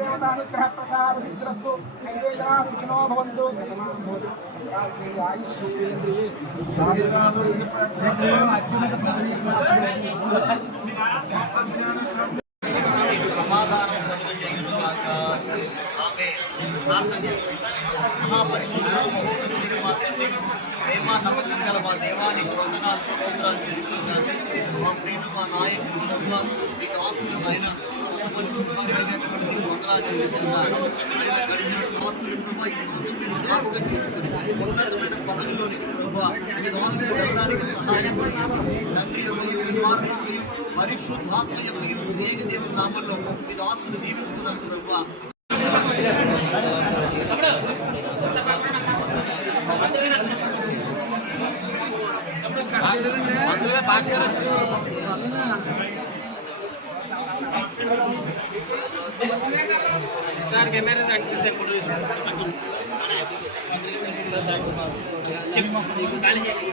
దేవతానుగ్రహ ప్రసాద సిద్ధిరస్తు సర్వే జనా సుఖినో భవంతు అత్యున్నత సమాధానం కలుగు ఆమె ప్రార్థన మహాపరిశుద్ధుడు మహోన్నతుడు మా తండ్రి ప్రేమ నమ్మకం గల మా దేవానికి వందనాలు స్తోత్రాలు చెల్లిస్తున్నాను మా ప్రియుడు మా నాయకుడు ప్రభు మీకు ఆస్తులు ఆయన కొత్త పరిశుద్ధారుడిగా వందనాలు చూపిస్తున్నారు. ఆయన గడిచిన సంవత్సరం ప్రభు ఈ సంవత్సరం మీరు జ్ఞాపకం చేసుకుని ఉన్నతమైన పదవిలోనికి ప్రభు మీకు ఆస్తులు వెళ్ళడానికి సహాయం చేయండి. తండ్రి యొక్క కుమారుని యొక్క పరిశుద్ధాత్మ యొక్క త్రేక దేవుని నామంలో మీకు ఆస్తులు దీవిస్తున్నాను ప్రభు సార్ కెమెరా తగ్గితే